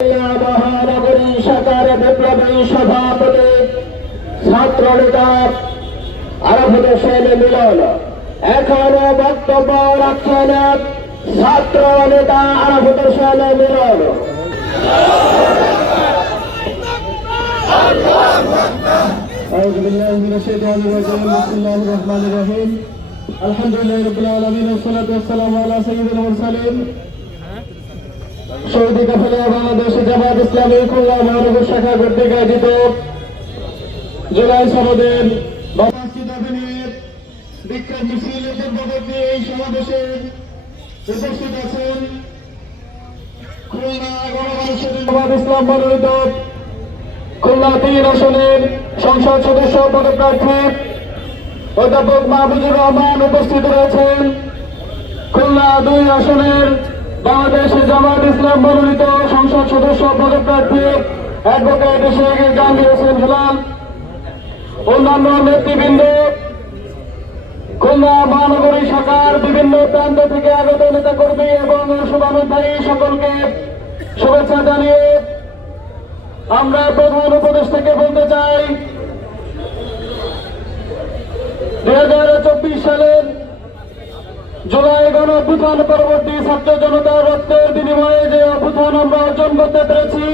মহানগরী শাখার বিপ্লবী সভাপতি ছাত্র নেতা আরাফাত হোসেন মিলন এখনো বক্তব্য রাখছেন ছাত্র নেতা আরাফাত হোসেন মিলন। أعوذ بالله من الشيطان الرجيم بسم الله الرحمن الرحيم الحمد لله رب العالمين والصلاة والسلام على سيد المرسلين সৌদি কাফেলা বাংলাদেশ জামাত ইসলামী খুলনা মহানগর শাখা কর্তৃক আয়োজিত জুলাই সনদের মসজিদ আভিনীর বিক্ষোভ মিছিলের পূর্ববর্তী এই সমাবেশে উপস্থিত আছেন খুলনা গণমানুষের জামাত ইসলাম মনোনীত খুলনা 3 আসনের সংসদ সদস্য পদপ্রার্থী অধ্যাপক মাহবুবুর রহমান উপস্থিত রয়েছেন। খুলনা 2 আসনের বাংলাদেশ জামাত ইসলাম মনোনীত সংসদ সদস্য পদপ্রার্থী অ্যাডভোকেট শেখ জাহাঙ্গীর হোসেন হেলাল, অন্যান্য নেতৃবৃন্দ, খুলনা মহানগরী শাখার বিভিন্ন প্রান্ত থেকে আগত নেতাকর্মী এবং শুভানুধ্যায়ী সকলকে শুভেচ্ছা জানিয়ে আমরা প্রধান উপদেষ্টাকে বলতে চাই 2024 সালের জুলাই গণ অভ্যুত্থান পরবর্তী ছাত্র জনতার রক্তের বিনিময়ে যে অভ্যুত্থান আমরা অর্জন করতে পেরেছি,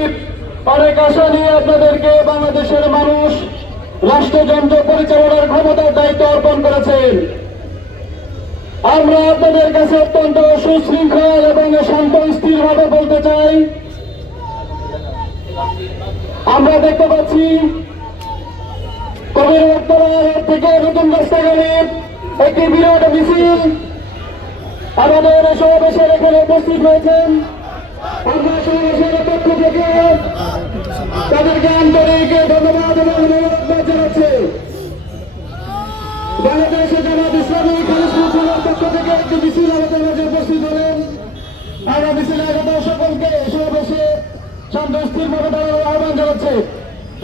অনেক আশা নিয়ে আপনাদেরকে বাংলাদেশের মানুষ রাষ্ট্রযন্ত্র পরিচালনার ক্ষমতার দায়িত্ব অর্পণ করেছেন। আমরা আপনাদের কাছে অত্যন্ত সুশৃঙ্খল এবং শান্ত স্থির ভাবে বলতে চাই, আমরা দেখতে পাচ্ছি কবির উত্তরার থেকে নতুন রাস্তাগামী একটি বিরাট মিছিল আমাদের সমাবেশের এখানে উপস্থিত হয়েছেন। আমরা সমাবেশের পক্ষ থেকে তাদেরকে আন্তরিক ধন্যবাদ এবং অনুরোধ জানাচ্ছি। বাংলাদেশ জামাত ইসলামী খালিশপুরের পক্ষ থেকে একটি মিছিল আমাদের মাঝে উপস্থিত হলেন। আমরা মিছিলে আগত সকলকে সমাবেশে শান্ত স্থিরভাবে দাঁড়ানোর আহ্বান জানাচ্ছে।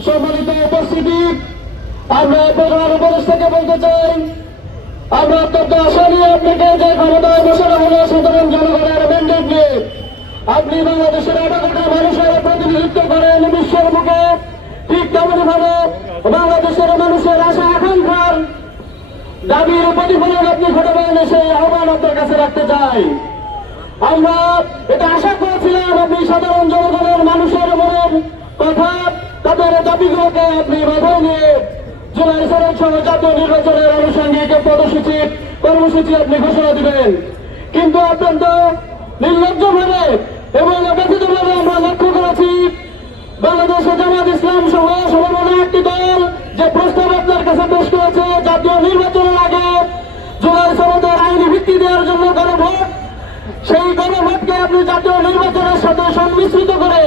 সম্মানিত উপস্থিতি, আমরা প্রধান উপদেষ্টাকে বলতে চাই, আমরা অত্যন্ত আশা নিয়ে আপনাকে যে ক্ষমতায় বসানো হলো সাধারণ জনগণের ম্যান্ডেট নিয়ে আপনি বাংলাদেশের 8 কোটি মানুষের প্রতিনিধিত্ব করেন বিশ্বের মুখে, ঠিক তেমনি ভাবে বাংলাদেশের মানুষের আশা আকাঙ্ক্ষার দাবির প্রতিফলন আপনি ঘটাবেন, সেই আহ্বান আপনার কাছে রাখতে চাই। আমরা এটা আশা করেছিলাম আপনি সাধারণ জনগণের মানুষের মনের কথা, তাদের দাবিগুলোকে আপনি বাধাই নিয়ে জুলাই সনদ সহ জাতীয় নির্বাচনের আনুষঙ্গিক কর্মসূচি আপনি ঘোষণা দিবেন। কিন্তু অত্যন্ত নির্লজ্জভাবে এবং ব্যথিতভাবে আমরা লক্ষ্য করেছি বাংলাদেশ জামাত ইসলাম সহ সমমনা একটি দল যে প্রস্তাব আপনার কাছে পেশ করেছে জাতীয় নির্বাচনের আগে জুলাই সনদের আইনি ভিত্তি দেওয়ার জন্য গণভোট, সেই গণভোটকে আপনি জাতীয় নির্বাচনের সাথে সংমিশ্রিত করে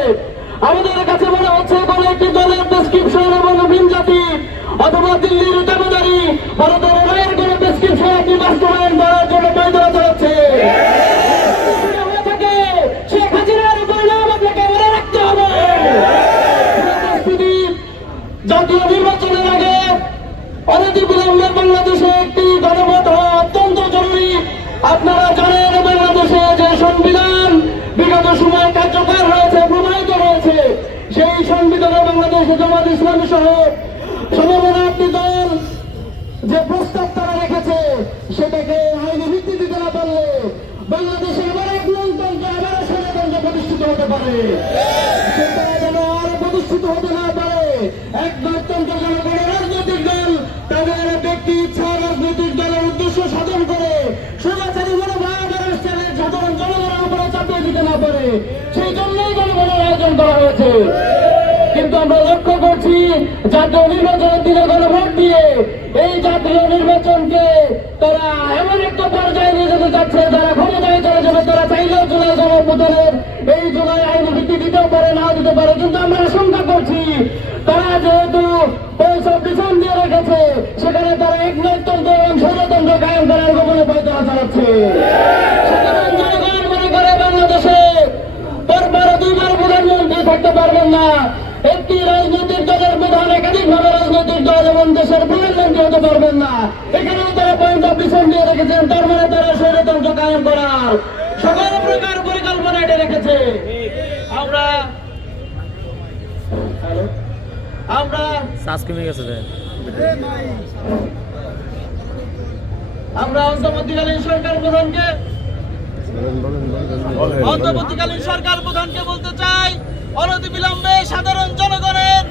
আমাদের কাছে মনে হচ্ছে কোন একটি দলের প্রেসক্রিপশন এবং ভিন জাতি অথবা দিল্লির দাবিদারি ভারতের রায়ের কোন প্রেসক্রিপশন আপনি বাস্তবায়ন করার জন্য পায়তারা চালাচ্ছে। শেখ হাসিনার পরিণাম আপনাকে মনে রাখতে হবে। জাতীয় নির্বাচনের আগে অনতিবিলম্বে বাংলাদেশে একটি গণভোট হওয়া অত্যন্ত জরুরি। আপনারা জানেন বাংলাদেশে যে সংবিধান বিগত সময় কার্যকর হয়েছে, প্রমাণিত হয়েছে, সেই সংবিধানে বাংলাদেশ জামাত ইসলামী সহ সমমনা একটি দল যে প্রস্তাব তারা রেখেছে সেটাকে আইনি ভিত্তি দিতে না পারলে বাংলাদেশে আবার এক লোকতন্ত্র আবার স্বৈরতন্ত্র প্রতিষ্ঠিত হতে পারে। সেটা যেন আর প্রতিষ্ঠিত হতে না পারে, এক গণতন্ত্র যেন কোনো রাজনৈতিক দল তাদের ব্যক্তি ইচ্ছা রাজনৈতিক দলের উদ্দেশ্য সাধন করে সোজাচারী মনোভাব রাষ্ট্রের সাধারণ জনগণের উপরে চাপিয়ে দিতে না পারে, সেই জন্যই জনগণের আয়োজন করা হয়েছে। কিন্তু আমরা লক্ষ্য করছি জাতীয় নির্বাচনের দিনে গণভোট দিয়ে এই জাতীয় নির্বাচনকে তারা এমন একটা পর্যায়ে নিয়ে যেতে চাচ্ছে, যারা ক্ষমতায় চলে যাবে তারা চাইলেও জুলাই গণঅভ্যুত্থানের এই জুলাই আইনি ভিত্তি দিতেও পারে, নাও দিতে পারে। কিন্তু আমরা আশঙ্কা করছি তারা যেহেতু ওইসব পিছন দিয়ে রেখেছে সেখানে তারা একনায়কতন্ত্র এবং স্বৈরতন্ত্র কায়েম করার গোপনে পায়তারা চালাচ্ছে। সাধারণ জনগণ মনে করে বাংলাদেশে পরপর 2 বার প্রধানমন্ত্রী থাকতে পারবেন না, একটি রাজনৈতিক দলের প্রধান একাধিকভাবে রাজনৈতিক দল এবং দেশের প্রধানমন্ত্রী হতে পারবেন না। এখানেও তারা পয়েন্ট অফ পিছন দিয়ে রেখেছেন, তার মানে তারা স্বৈরতন্ত্র কায়েম করার সকল প্রকার পরিকল্পনা এটা রেখেছে। আমরা চাষ কমে গেছে রে। আমরা অন্তর্বর্তীকালীন সরকার প্রধানকে বলতে চাই, অনতিবিলম্বে সাধারণ জনগণের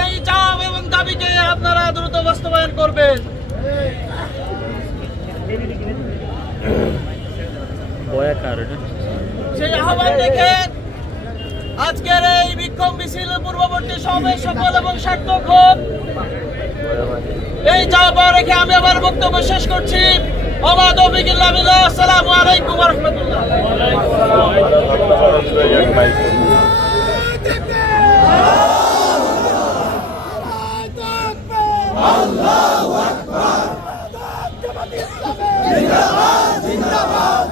এই চাপ এবং দাবিকে আপনারা দ্রুত বাস্তবায়ন করবেন। বয়া কার এটা? সেই আহ্বান দেখে আজকের এই বিক্ষোভ মিছিল পূর্ববর্তী সমাবেশ সফল এবং সার্থক হোক, এই চাপ রেখে আমি আবার বক্তব্য শেষ করছি। আসসালামু আলাইকুম ওয়া রাহমাতুল্লাহ। জিন্দাবাদ